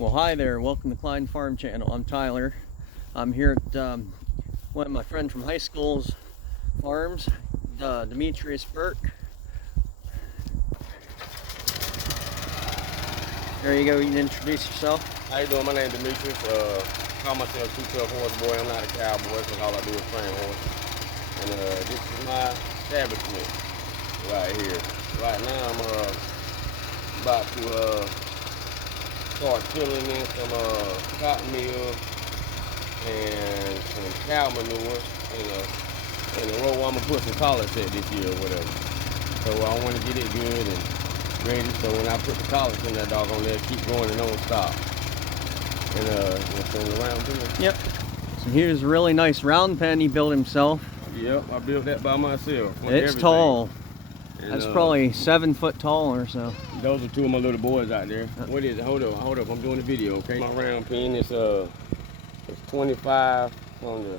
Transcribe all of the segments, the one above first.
Well, hi there. Welcome to Klein Farm Channel. I'm Tyler. I'm here at one of my friends from high school's farms, Demetrius Burke. There you go. You can introduce yourself. How you doing? My name is Demetrius. Call myself 212 Horseboy. I'm not a cowboy, because all I do is train horse. And this is my establishment right here. Right now I'm about to start filling in some cotton meal and some cow manure in a row. I'm gonna put some collards at this year or whatever. So I want to get it good and ready, so when I put the collards in that doggone there, keep going and don't stop. And around here. Yep. So here's a really nice round pen he built himself. Yep, I built that by myself. It's everything. tall. And, that's probably 7 foot tall or so. Those are two of my little boys out there. What is it? Hold up. I'm doing a video, okay? My round pen is it's 25 from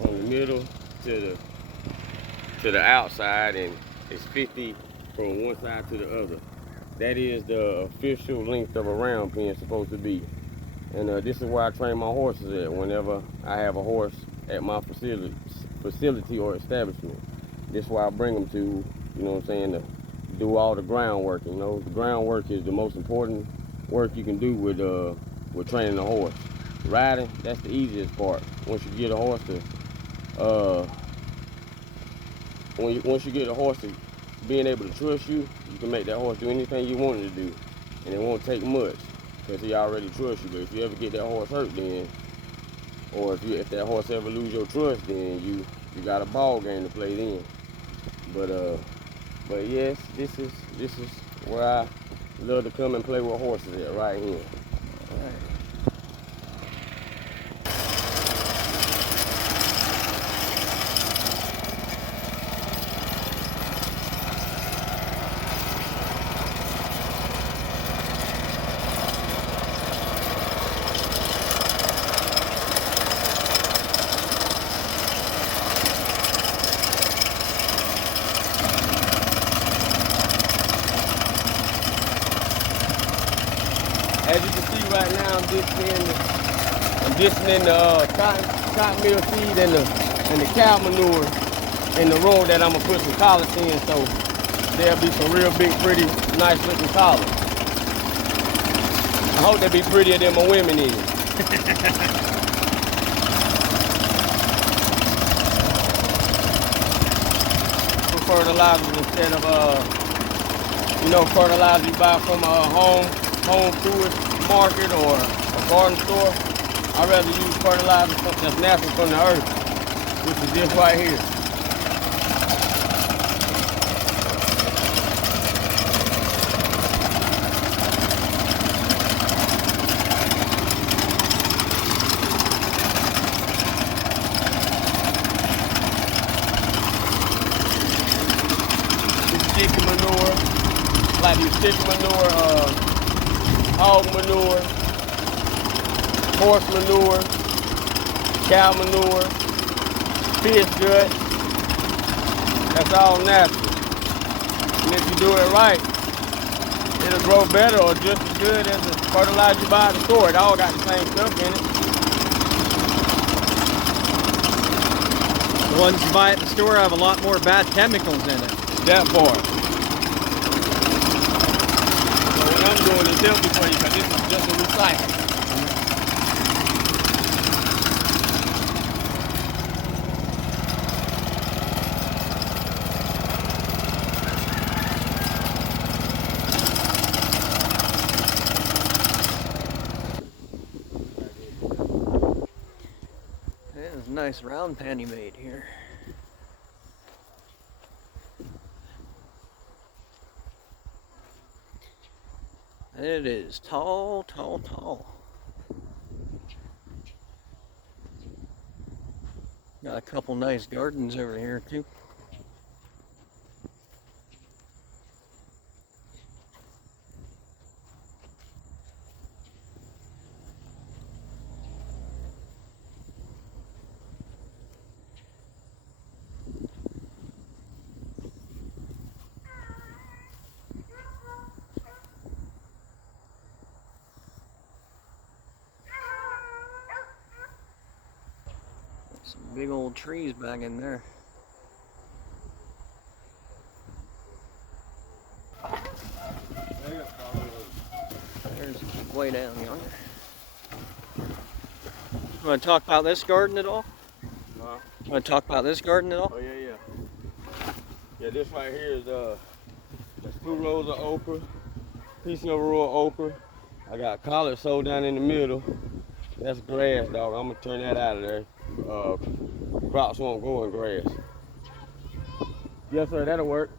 the middle to the outside, and it's 50 from one side to the other. That is the official length of a round pen supposed to be. And this is where I train my horses at whenever I have a horse at my facility or establishment. This is where I bring them to, you know what I'm saying, to do all the groundwork. You know, the groundwork is the most important work you can do with training a horse. Riding, that's the easiest part. Once you get a horse to, once you get a horse to being able to trust you, you can make that horse do anything you want it to do, and it won't take much, because he already trusts you. But if you ever get that horse hurt, then, or if that horse ever lose your trust, then you got a ball game to play then. But yes, this is where I love to come and play with horses at, right here. All right. As you can see right now, I'm disting in the cotton meal seed and the cow manure in the row that I'm gonna put some collards in, so there'll be some real big, pretty, nice looking collards. I hope they'll be prettier than my women is. For fertilizers instead of fertilizer you buy from a home food market or a garden store. I'd rather use fertilizer that's natural from the earth, which is this right here. This chicken manure, like these chicken manure, hog manure, horse manure, cow manure, fish gut. That's all natural. And if you do it right, it'll grow better or just as good as the fertilizer you buy at the store. It all got the same stuff in it. The ones you buy at the store have a lot more bad chemicals in it. That part. What I'm doing is healthy for you, because this is just a recycle. There's a nice round pen he made here. It is tall, tall, tall. Got a couple nice gardens over here too. Some big old trees back in there. There's way down yonder. You want to talk about this garden at all? You want to talk about this garden at all? Oh yeah. Yeah, this right here is that's 2 rows of okra, piece of a row of okra. I got collard sold down in the middle. That's grass, dog. I'm gonna turn that out of there. Crops won't grow in grass. Yes, sir, that'll work.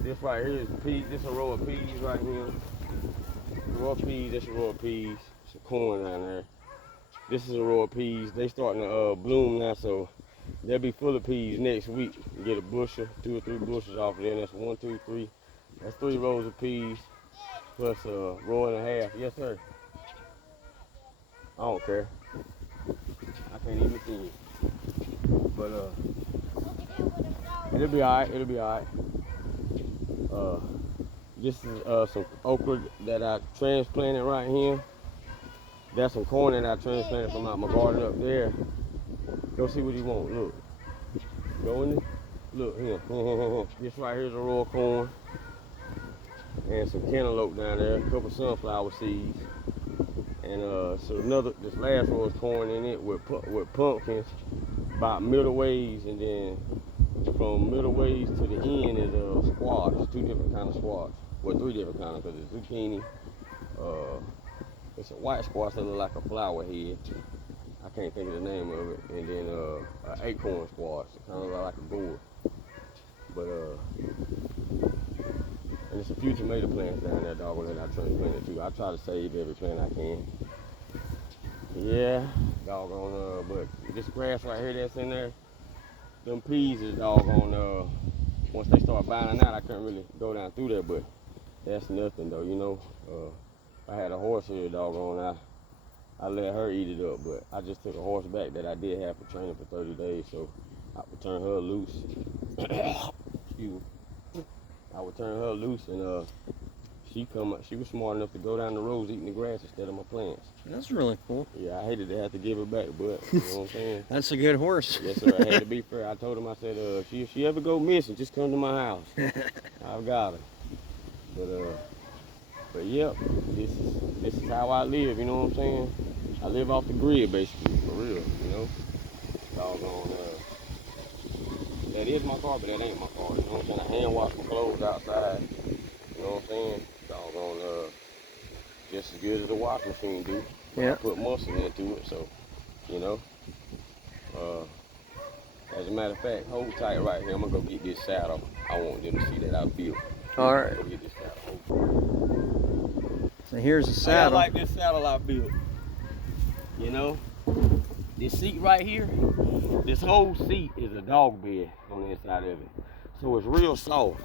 This right here is peas. This is a row of peas right here. A row of peas. This is a row of peas. Some corn down there. This is a row of peas. They starting to bloom now, so they'll be full of peas next week. You get a bushel, 2 or 3 bushels off of there. That's 1, 2, 3. That's 3 rows of peas plus a row and a half. Yes, sir. I don't care. I can't even see it. But it'll be alright. It'll be alright. This is some okra that I transplanted right here. That's some corn that I transplanted from out my garden up there. Go see what he want. Look. Go in there. Look here. This right here is a row of corn. And some cantaloupe down there. A couple sunflower seeds. And so this last row is corn in it with pumpkins about middle ways, and then from middle ways to the end is squash. 2 different kind of squash. Well, 3 different kinds, because it's zucchini. It's a white squash that looks like a flower head. I can't think of the name of it. And then an acorn squash, kind of like a gourd. But and there's a few tomato plants down there, dog, that I transplanted too. I try to save every plant I can. Yeah, doggone, but this grass right here that's in there, them peas is doggone, once they start binding out, I couldn't really go down through there, but that's nothing though, you know. I had a horse here, doggone, I let her eat it up, but I just took a horse back that I did have for training for 30 days, so I would turn her loose. Excuse me. I would turn her loose, and she was smart enough to go down the roads eating the grass instead of my plants. That's really cool. Yeah, I hated to have to give her back, but you know what I'm saying? That's a good horse. Yes, sir. I had to be fair. I told him, I said, if she ever go missing, just come to my house. I've got her. But yep, this is how I live. You know what I'm saying? I live off the grid, basically, for real. You know, doggone. That is my car, but that ain't my car. You know what I'm saying? I hand wash my clothes outside. You know what I'm saying? Doggone, just as good as the wash machine do. Yeah. I put muscle into it, so, you know. As a matter of fact, hold tight right here. I'm gonna go get this saddle. I want them to see that I built. All right. Go get this saddle. So here's the saddle. I like this saddle I built. You know, this seat right here, this whole seat is a dog bed on the inside of it. So it's real soft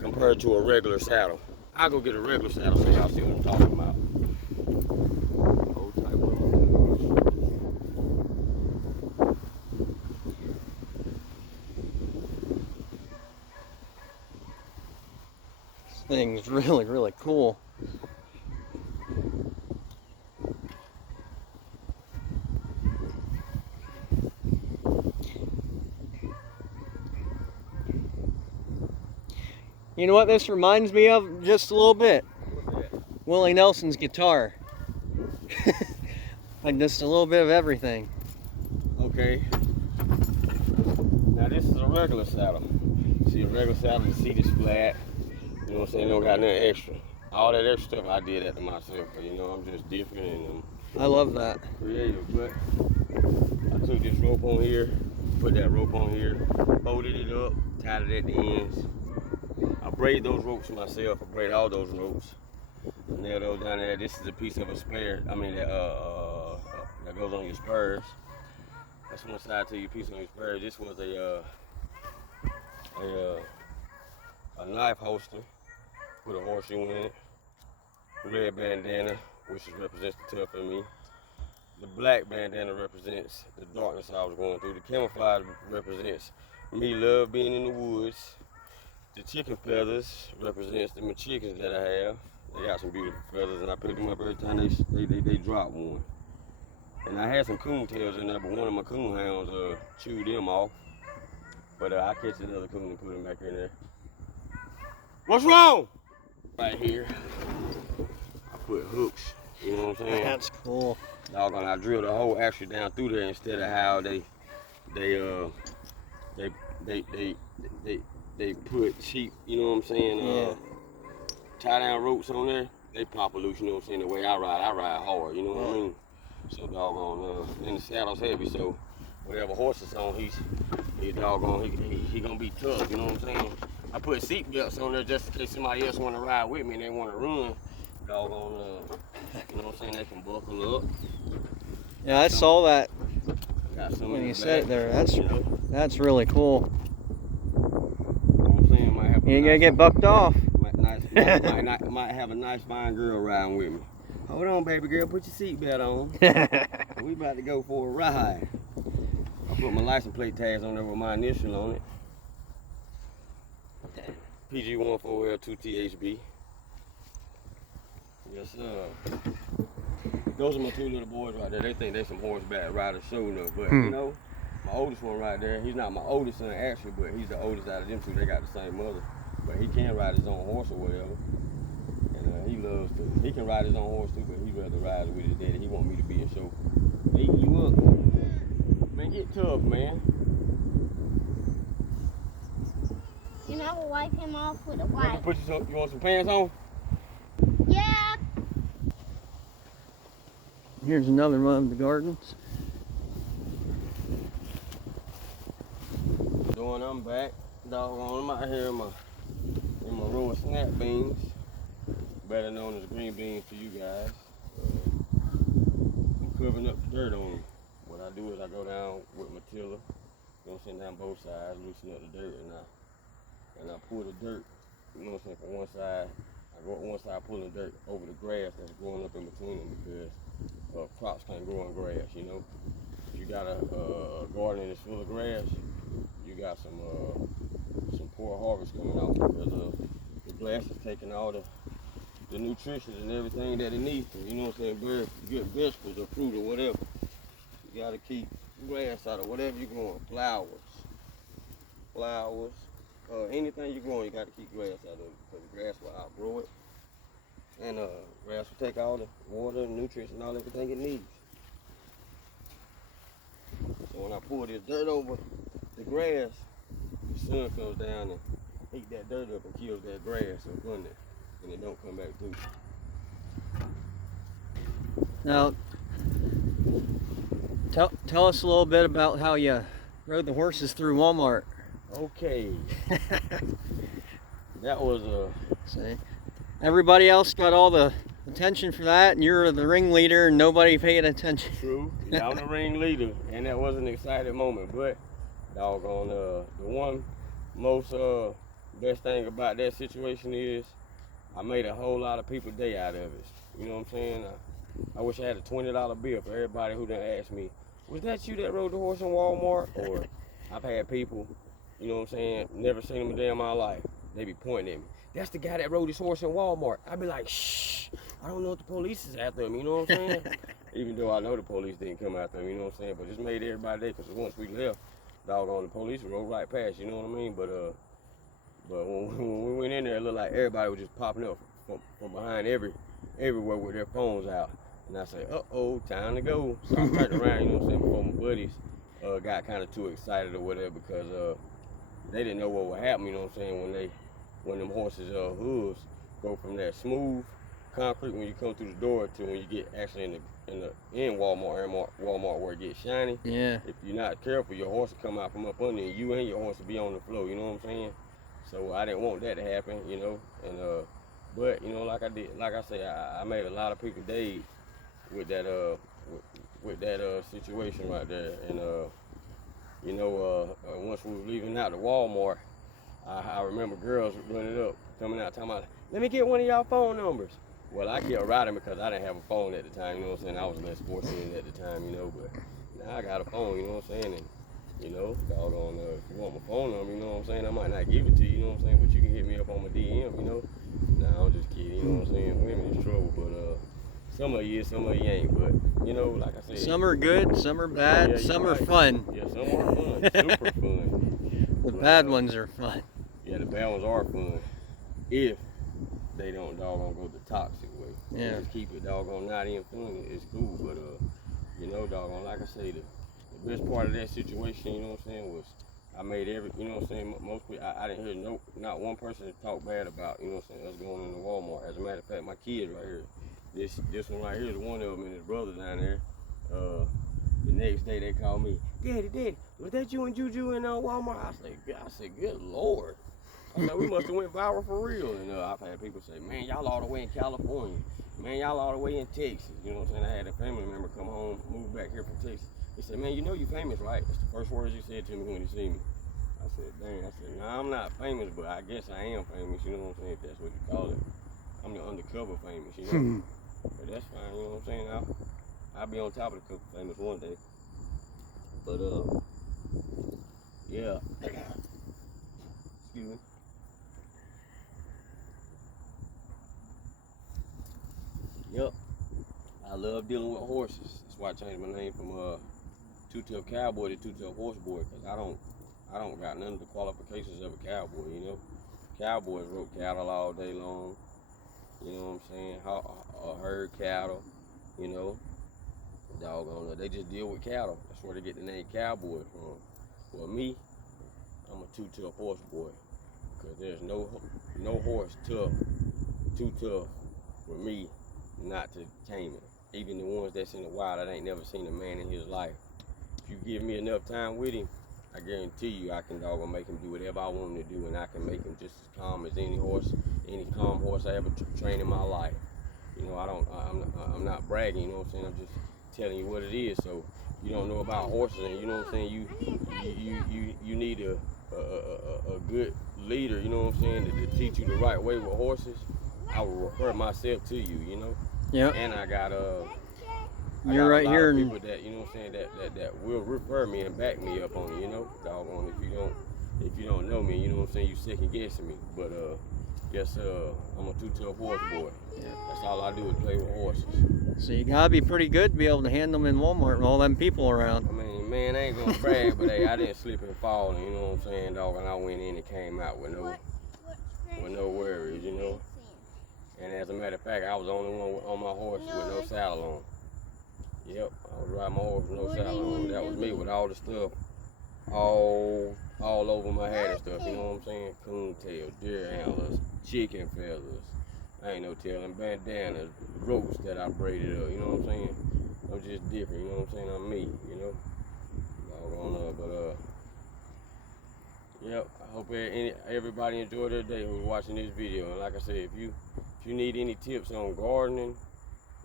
compared to a regular saddle. I'll go get a regular saddle so y'all see what I'm talking about. Hold tight one. This thing's really, really cool. You know what this reminds me of just a little bit? Willie Nelson's guitar. Like just a little bit of everything. Okay. Now this is a regular saddle. See, a regular saddle, the seat is flat. You know what I'm saying? Don't got nothing extra. All that extra stuff I did that to myself, but you know, I'm just different and I love that. creative. But I took this rope on here, put that rope on here, folded it up, tied it at the ends. I braid those ropes myself. I braid all those ropes. Nail those down there. This is a piece of a spare. I mean, that goes on your spurs. That's one side to your piece on your spurs. This was a knife holster. Put a horseshoe in it. Red bandana, which represents the tough in me. The black bandana represents the darkness I was going through. The camouflage represents me love being in the woods. The chicken feathers represents the chickens that I have. They got some beautiful feathers, and I pick them up every time they drop one. And I had some coon tails in there, but one of my coon hounds chewed them off. But I catch another coon and put him back in there. What's wrong? Right here, I put hooks. You know what I'm saying? That's cool. Doggone, I drilled a hole actually down through there instead of how they put cheap. You know what I'm saying? Yeah. Tie down ropes on there. They pop loose. You know what I'm saying? The way I ride hard. You know what I mean? So doggone, and the saddle's heavy, so whatever horse is on, he's doggone, he gonna be tough. You know what I'm saying? I put seat belts on there just in case somebody else want to ride with me and they want to run. Doggone, you know what I'm saying? They can buckle up. Yeah, I saw that Got some when in you the said it back, there. you know? That's really cool. You know what I'm saying? Might have You ain't gonna get bucked off. might have a nice fine girl riding with me. Hold on, baby girl, put your seatbelt on. We about to go for a ride. I put my license plate tags on there with my initial on it. PG14L2THB. Yes, sir. Those are my two little boys right there. They think they some horseback riders, sure enough. But you know, my oldest one right there, he's not my oldest son actually, but he's the oldest out of them two. They got the same mother. But he can ride his own horse or whatever. And he loves to. He can ride his own horse too, but he'd rather ride with his daddy. He want me to be a chauffeur. Beating you up. Man, get tough, man. And I will wipe him off with a You wipe. want some pants on? Yeah. Here's another one of the gardens. I'm back. Doggone, I'm out here in my row of snap beans, better known as green beans to you guys. I'm covering up the dirt on them. What I do is I go down with my tiller, you know what I'm saying, down both sides, loosen up the dirt, and I pull the dirt, you know what I'm saying, from one side. I go up one side pulling dirt over the grass that's growing up in between them because crops can't grow on grass, you know. If you got a garden that's full of grass, you got some poor harvest coming out because the grass is taking all the nutrition and everything that it needs to, you know what I'm saying, bear good vegetables or fruit or whatever. You gotta keep grass out of whatever you're growing, flowers, anything you're growing, you gotta keep grass out of it because the grass will outgrow it. And grass will take all the water and nutrients and all everything it needs. So when I pour this dirt over the grass, the sun comes down and heat that dirt up and kills that grass up under it, and it don't come back through. Now, tell us a little bit about how you rode the horses through Walmart. Okay. That was See, everybody else got all the attention for that, and you're the ringleader, and nobody paid attention. true. Yeah, I'm the ringleader, and that was an exciting moment. But doggone, the one most best thing about that situation is I made a whole lot of people day out of it. You know what I'm saying? I wish I had a $20 bill for everybody who done asked me, was that you that rode the horse in Walmart? Or I've had people, you know what I'm saying, never seen them a day in my life. They be pointing at me. That's the guy that rode his horse in Walmart. I'd be like, shh, I don't know if the police is after him, you know what I'm saying? Even though I know the police didn't come after him, you know what I'm saying? But just made everybody day, because once we left, doggone, the police rode right past, you know what I mean? But when we went in there, it looked like everybody was just popping up from behind everywhere with their phones out. And I said, uh-oh, time to go. So I turned around, you know what I'm saying, before my buddies got kind of too excited or whatever because they didn't know what would happen, you know what I'm saying, when them horses' hooves go from that smooth concrete when you come through the door to when you get actually in Walmart where it gets shiny. Yeah. If you're not careful, your horse will come out from up under and you and your horse will be on the floor, you know what I'm saying? So I didn't want that to happen, you know, and but you know, like I say, I made a lot of people days with that situation right there, and you know, once we were leaving out to Walmart, I remember girls running up, coming out, talking about, let me get one of y'all phone numbers. Well, I kept riding because I didn't have a phone at the time, you know what I'm saying? I was less fortunate at the time, you know, but now I got a phone, you know what I'm saying? And, you know, doggone, if you want my phone number, you know what I'm saying? I might not give it to you, you know what I'm saying? But you can hit me up on my DM, you know? Nah, I'm just kidding, you know what I'm saying? Women is trouble, but some of you is, some of you ain't. But you know, like I said, some are good, some are bad, yeah, some are right. fun. Yeah, some are fun, super fun. The But, bad ones are fun. Yeah, the bad ones are fun if they don't doggone go the toxic way. Yeah. Just keep it doggone not in fun. It's cool, but you know, doggone, like I say, the best part of that situation, you know what I'm saying, was I made every, you know what I'm saying, most people, I didn't hear not one person talk bad about, you know what I'm saying, us going into Walmart. As a matter of fact, my kid right here, this one right here is one of them, and his brother down there. The next day they called me, Daddy, was that you and Juju in Walmart? I said, good Lord. I said, we must have went viral for real. And I've had people say, man, y'all all the way in California. Man, y'all all the way in Texas. You know what I'm saying? I had a family member come home, move back here from Texas. He said, man, you know you famous, right? That's the first words he said to me when he seen me. I said, dang. I said, nah, I'm not famous, but I guess I am famous. You know what I'm saying? If that's what you call it. I'm the undercover famous, you know? But that's fine, you know what I'm saying? I'll be on top of the couple famous one day. But, yeah. Excuse me. Yep. I love dealing with horses. That's why I changed my name from Two-Tailed Cowboy to Two-Tailed Horseboy, because I don't got none of the qualifications of a cowboy, you know? Cowboys rope cattle all day long. You know what I'm saying? Herd cattle, you know? Doggone it. They just deal with cattle. That's where they get the name cowboy from. Well, me, I'm a two-tailed horse boy, because there's no horse too tough for me not to tame it. Even the ones that's in the wild, I ain't never seen a man in his life. If you give me enough time with him, I guarantee you I can doggone make him do whatever I want him to do, and I can make him just as calm as any calm horse I ever trained in my life. You know, I'm not bragging, you know what I'm saying? I'm just telling you what it is. So you don't know about horses, and you know what I'm saying, you need a good leader, you know what I'm saying, to teach you the right way with horses. I will refer myself to you, you know. Yep. And I got you're right here, people that, you know what I'm saying, that will refer me and back me up on it, you know. Doggone, if you don't know me, you know what I'm saying, you second guessing me. But yes, I'm a two-tailed horse boy. Yeah. That's all I do is play with horses. So you gotta be pretty good to be able to handle them in Walmart with all them people around. I mean, man, I ain't gonna brag, but hey, I didn't slip and fall, and you know what I'm saying, dog, and I went in and came out with no worries, you know. And as a matter of fact, I was the only one on my horse with no saddle on. Yep, I was riding my horse with no saddle on. That was me with all the stuff all over my head and stuff, you know what I'm saying? Coon tail, deer antlers, chicken feathers, I ain't no telling, bandanas, ropes that I braided up, you know what I'm saying? I'm just different, you know what I'm saying? I'm me, you know? But yep, I hope everybody enjoyed their day who's watching this video. And like I said, if you need any tips on gardening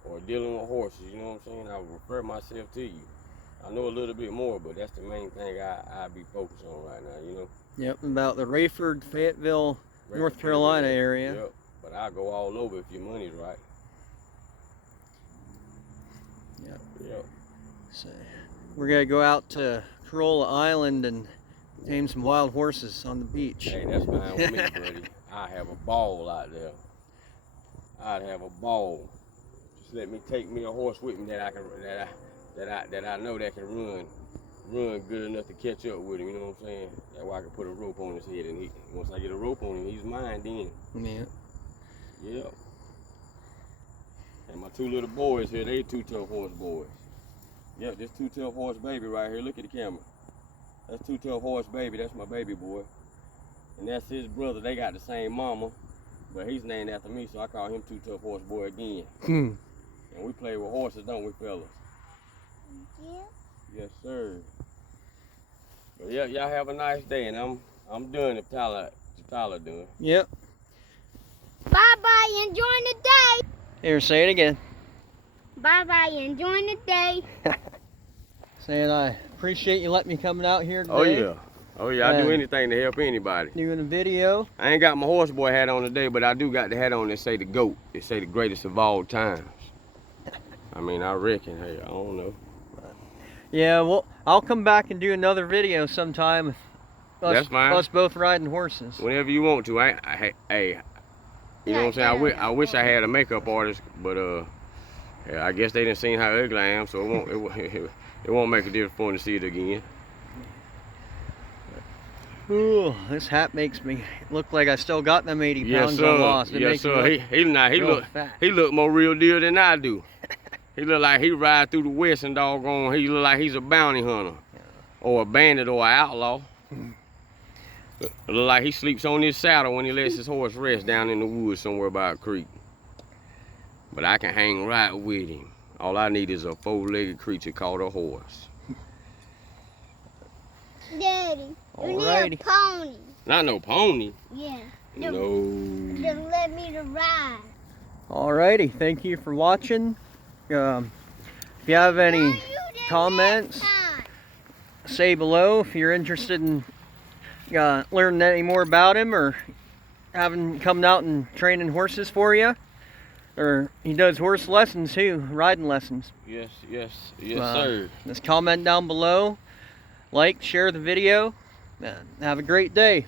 or dealing with horses, you know what I'm saying, I will refer myself to you. I know a little bit more, but that's the main thing I be focused on right now, you know. Yep, about the Rayford, Fayetteville, North Carolina area. Yep, but I go all over if your money's right. Yep. So we're gonna go out to Corolla Island and tame some wild horses on the beach. Hey, that's fine with me, buddy. I have a ball out there. I'd have a ball. Just let me take me a horse with me that I know that can run good enough to catch up with him. You know what I'm saying? That way I can put a rope on his head, and once I get a rope on him, he's mine then. Yeah. Yep. And my two little boys here, they two-tailed horse boys. Yep, this two-tailed horse baby right here. Look at the camera. That's two-tailed horse baby. That's my baby boy. And that's his brother. They got the same mama, but he's named after me, so I call him two-tailed horse boy again. And we play with horses, don't we, fellas? Yeah. Yes, sir. But yeah, y'all have a nice day, and I'm done if Tyler done. Yep. Bye-bye, enjoying the day. Here, say it again. Bye-bye, enjoying the day. Saying I appreciate you letting me coming out here today. Oh yeah, I do anything to help anybody. Doing a video. I ain't got my Horseboy hat on today, but I do got the hat on that say the GOAT. It say the greatest of all times. I mean, I reckon, hey, I don't know. Yeah, well, I'll come back and do another video sometime with That's fine. us both riding horses. Whenever you want to. Hey, you know what I'm saying? I wish I had a makeup artist, but Yeah, I guess they didn't see how ugly I am, so it won't make a difference for them to see it again. Ooh, this hat makes me look like I still got them 80 Yes, pounds sir. I lost. It Yes, makes me sir. look real fat. He look more real deal than I do. He look like he ride through the West and doggone. He look like he's a bounty hunter, or a bandit, or an outlaw. Look like he sleeps on his saddle when he lets his horse rest down in the woods somewhere by a creek. But I can hang right with him. All I need is a four-legged creature called a horse. Daddy, you need Alrighty. a pony. Not no pony. Yeah. No. To let me to ride. Alrighty, thank you for watching. If you have any No, you did comments, next time. say below. If you're interested in learning any more about him, or having come out and training horses for you, or he does horse lessons too, riding lessons. Yes, sir. Just comment down below, like, share the video, and have a great day.